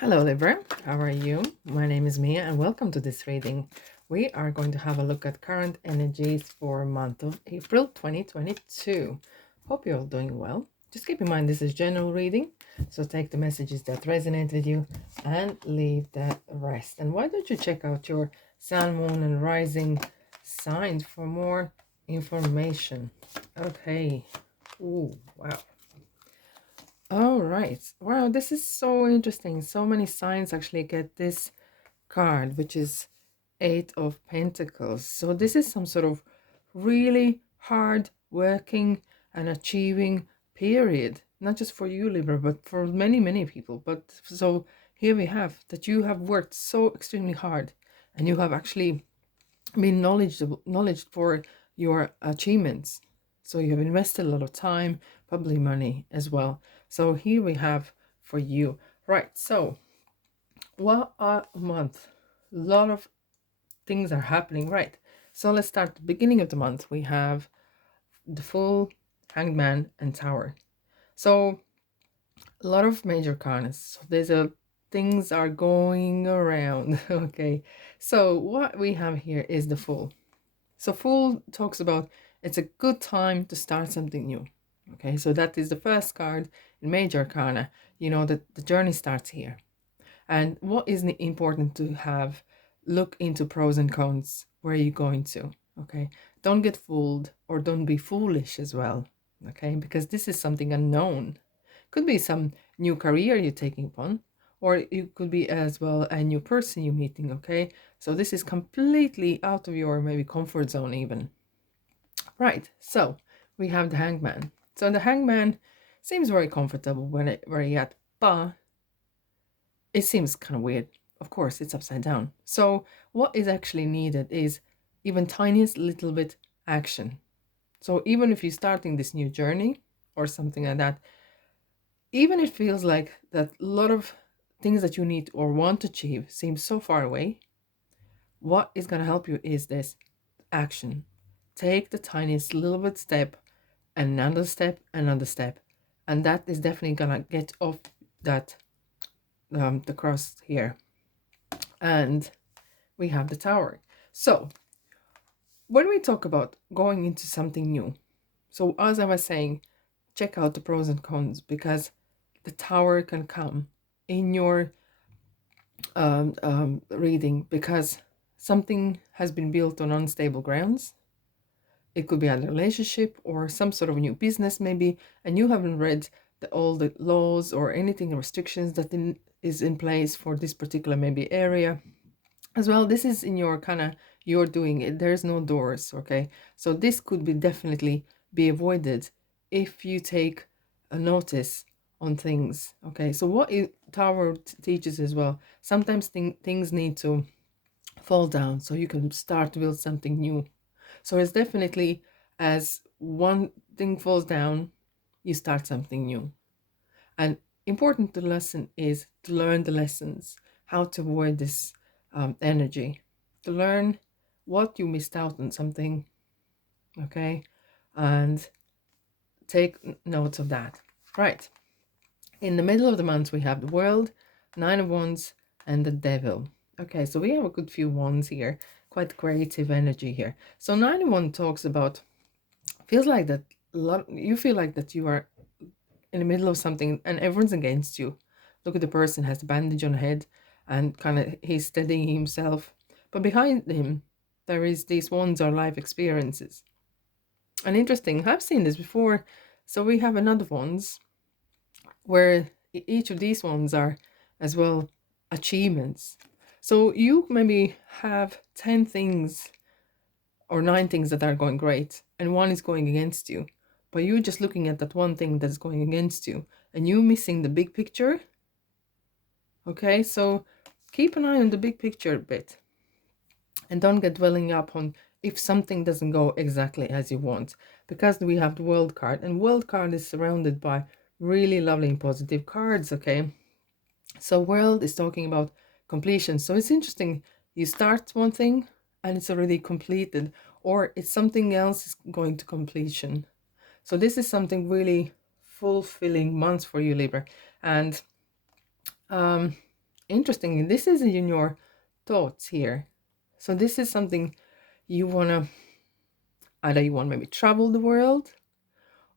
Hello, Libra. How are you? My name is Mia, and welcome to this reading. We are going to have a look at current energies for month of April 2022. Hope you're all doing well. Just keep in mind this is general reading, so take the messages that resonate with you and leave the rest. And why don't you check out your sun, moon, and rising signs for more information? Okay. Ooh, wow. All right. Wow, this is so interesting. So many signs actually get this card, which is Eight of Pentacles. So this is some sort of really hard working and achieving period, not just for you, Libra, but for many, many people. But so here we have that you have worked so extremely hard and you have actually been knowledge for your achievements. So you have invested a lot of time, probably money as well. So here we have for you. Right, so what a month. A lot of things are happening, right? So let's start the beginning of the month. We have the Fool, Hangman, and Tower. So a lot of major cards. So there's a things are going around. Okay. So what we have here is the Fool. So Fool talks about it's a good time to start something new. Okay, so that is the first card in Major Arcana. You know that the journey starts here. And what is important to have look into pros and cons. Where are you going to? Okay, don't get fooled or don't be foolish as well. Okay, because this is something unknown. Could be some new career you're taking upon, or it could be as well a new person you're meeting. Okay, so this is completely out of your maybe comfort zone even. Right, so we have the Hangman. So the Hangman seems very comfortable where he at, but it seems kind of weird. Of course, it's upside down. So what is actually needed is even tiniest little bit action. So even if you're starting this new journey or something like that, even it feels like that a lot of things that you need or want to achieve seem so far away, what is going to help you is this action. Take the tiniest little bit step, another step, another step, and that is definitely going to get off that the cross here. And we have the Tower. So when we talk about going into something new, so as I was saying, check out the pros and cons, because the Tower can come in your reading because something has been built on unstable grounds. It could be a relationship or some sort of new business maybe, and you haven't read all the laws or anything restrictions that is in place for this particular maybe area as well. This is in your kind of, you're doing it, there's no doors. Okay, so this could be definitely be avoided if you take a notice on things. Okay, so what Tower teaches as well, sometimes things need to fall down so you can start to build something new. So it's definitely, as one thing falls down, you start something new. And important the lesson is to learn the lessons, how to avoid this energy, to learn what you missed out on something, okay, and take notes of that. Right. In the middle of the month, we have the World, Nine of Wands, and the Devil. Okay, so we have a good few wands here, quite creative energy here. So Nine of Wands talks about, feels like that you feel like that you are in the middle of something and everyone's against you. Look at the person has the bandage on the head and kind of he's steadying himself. But behind him, there is these ones are life experiences. And interesting, I've seen this before. So we have another ones where each of these ones are as well achievements. So you maybe have 10 things or 9 things that are going great and one is going against you, but you're just looking at that one thing that's going against you and you missing the big picture. Okay, so keep an eye on the big picture a bit and don't get dwelling up on if something doesn't go exactly as you want, because we have the World card and World card is surrounded by really lovely and positive cards. Okay, so World is talking about completion. So it's interesting, you start one thing and it's already completed, or it's something else is going to completion. So this is something really fulfilling month for you, Libra. And interestingly, this is in your thoughts here. So this is something you want to, either you want maybe travel the world,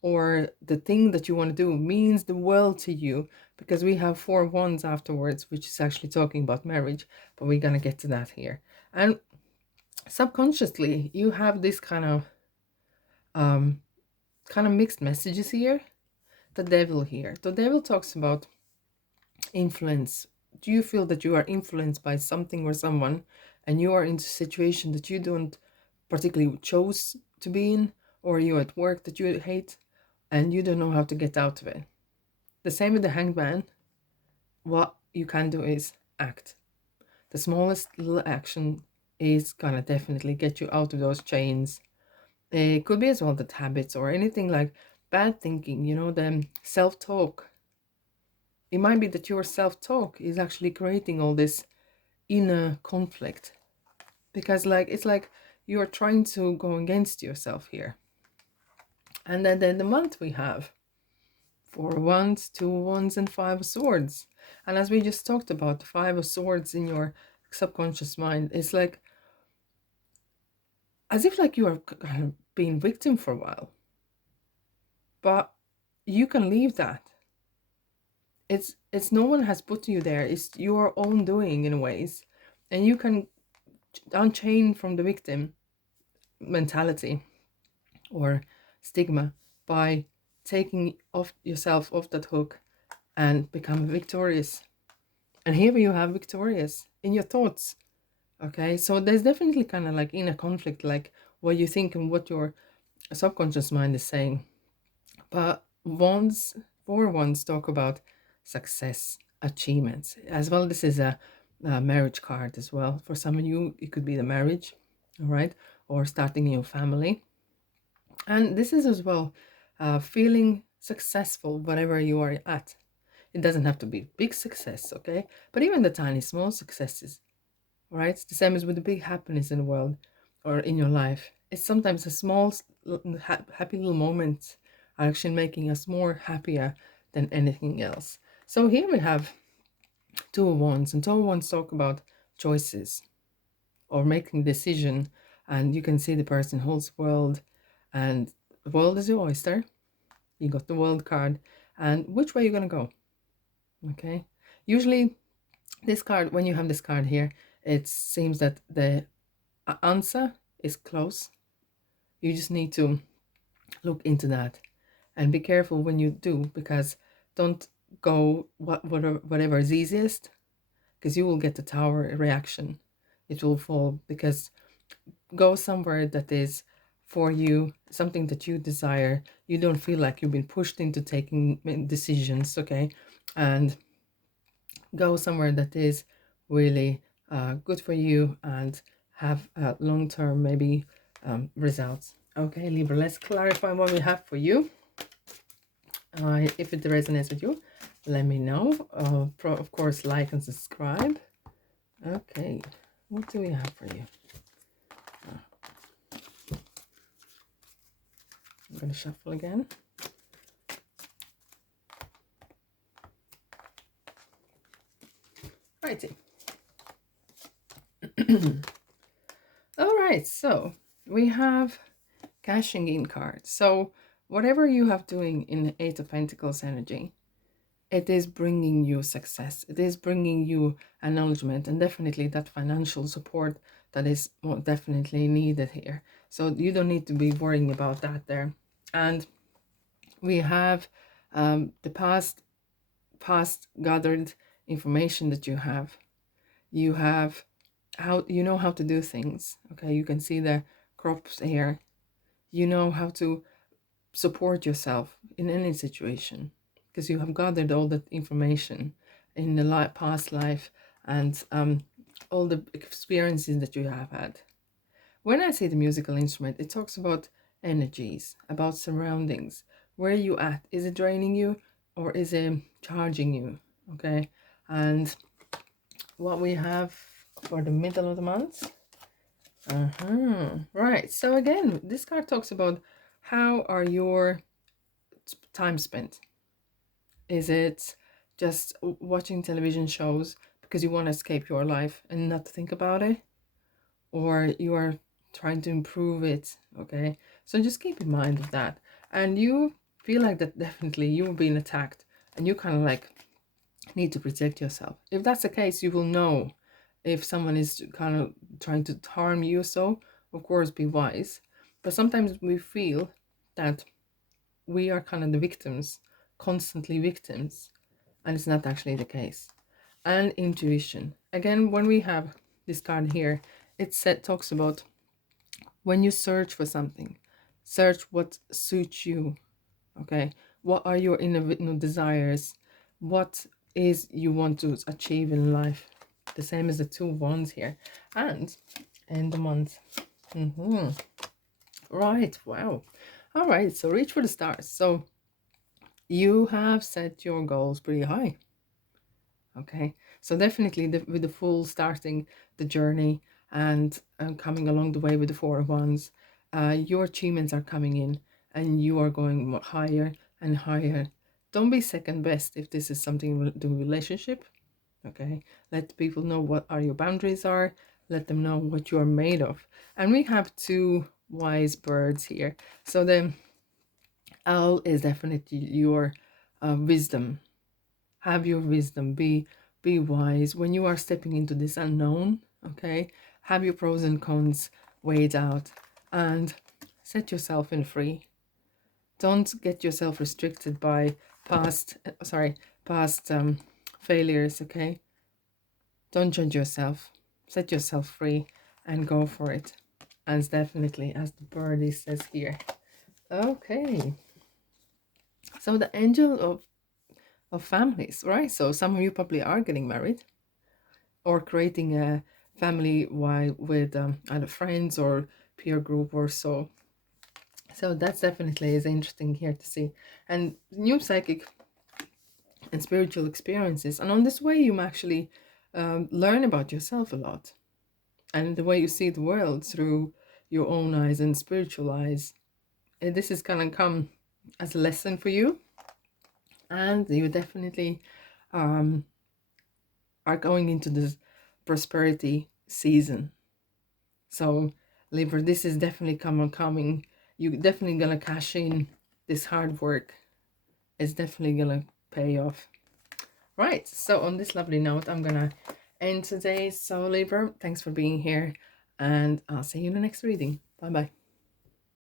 or the thing that you want to do means the world to you, because we have 4 wands afterwards, which is actually talking about marriage, but we're going to get to that here. And subconsciously, you have this um kind of mixed messages here. The devil here. The devil talks about influence. Do you feel that you are influenced by something or someone, and you are in a situation that you don't particularly chose to be in, or you at work that you hate, and you don't know how to get out of it? The same with the hangman. What you can do is act. The smallest little action is gonna definitely get you out of those chains. It could be as well that habits or anything like bad thinking, the self-talk. It might be that your self-talk is actually creating all this inner conflict, because it's like you're trying to go against yourself here. And then the month we have 4 wands, 2 wands, and 5 of swords. And as we just talked about, the 5 of swords in your subconscious mind is like as if like you are kind of being victim for a while, but you can leave that. It's no one has put you there. It's your own doing in ways, and you can unchain from the victim mentality or stigma by taking off yourself off that hook and become victorious. And here you have victorious in your thoughts. Okay, so there's definitely kind of like inner conflict, like what you think and what your subconscious mind is saying. But wands, 4 wands talk about success, achievements as well. This is a marriage card as well. For some of you, it could be the marriage, all right, or starting a new family. And this is as well feeling successful whatever you are at. It doesn't have to be big success, okay? But even the tiny, small successes, right? It's the same as with the big happiness in the world or in your life. It's sometimes a small, happy little moments are actually making us more happier than anything else. So here we have 2 of wands, and 2 of wands talk about choices or making decision. And you can see the person holds world, and the world is your oyster. You got the world card, and which way you're gonna go. Okay, usually this card, when you have this card here, it seems that the answer is close. You just need to look into that and be careful when you do, because don't go whatever is easiest, because you will get the tower reaction. It will fall. Because go somewhere that is for you, something that you desire. You don't feel like you've been pushed into taking decisions, okay? And go somewhere that is really good for you and have long-term maybe results. Okay, Libra, let's clarify what we have for you. If it resonates with you, let me know. Of course, like and subscribe. Okay, what do we have for you? I'm going to shuffle again. Righty. All right, so we have cashing in cards. So whatever you have doing in the 8 of Pentacles energy, it is bringing you success. It is bringing you acknowledgement, and definitely that financial support that is definitely needed here. So you don't need to be worrying about that there. And we have the past gathered information that you have. You have how you know how to do things. Okay, you can see the crops here. You know how to support yourself in any situation, because you have gathered all that information in the past life, and all the experiences that you have had. When I say the musical instrument, it talks about energies, about surroundings. Where are you at? Is it draining you or is it charging you? Okay, and what we have for the middle of the month. Right, so again, this card talks about how are your time spent. Is it just watching television shows? because you want to escape your life and not think about it, or you are trying to improve it. Okay, so just keep in mind of that. And you feel like that definitely you're being attacked, and you kind of like need to protect yourself. If that's the case, you will know if someone is kind of trying to harm you. So of course be wise, but sometimes we feel that we are kind of the victims, constantly victims, and it's not actually the case. And intuition, again, when we have this card here, it talks about when you search for something, search what suits you. Okay, what are your inner desires? What is you want to achieve in life? The same as the 2 wands here. And in the month. Right, wow. All right, so reach for the stars. So you have set your goals pretty high. Okay, so definitely with the full starting the journey, and coming along the way with the 4 of wands, your achievements are coming in, and you are going higher and higher. Don't be second best if this is something to relationship. Okay, let people know what are your boundaries are. Let them know what you are made of. And we have 2 wise birds here. So the owl is definitely your wisdom. Have your wisdom. Be wise when you are stepping into this unknown. Okay, have your pros and cons weighed out, and set yourself in free. Don't get yourself restricted by past failures. Okay, don't judge yourself. Set yourself free and go for it. And it's definitely, as the birdie says here. Okay, so the angel of families, right? So some of you probably are getting married, or creating a family with either friends or peer group or so. So that's definitely is interesting here to see. And new psychic and spiritual experiences. And on this way, you actually learn about yourself a lot, and the way you see the world through your own eyes and spiritual eyes. And this is gonna come as a lesson for you, and you definitely um, are going into this prosperity season. So Libra, this is definitely coming. You definitely gonna cash in this hard work. It's definitely gonna pay off. Right. So on this lovely note, I'm gonna end today. So Libra, thanks for being here, and I'll see you in the next reading. Bye bye.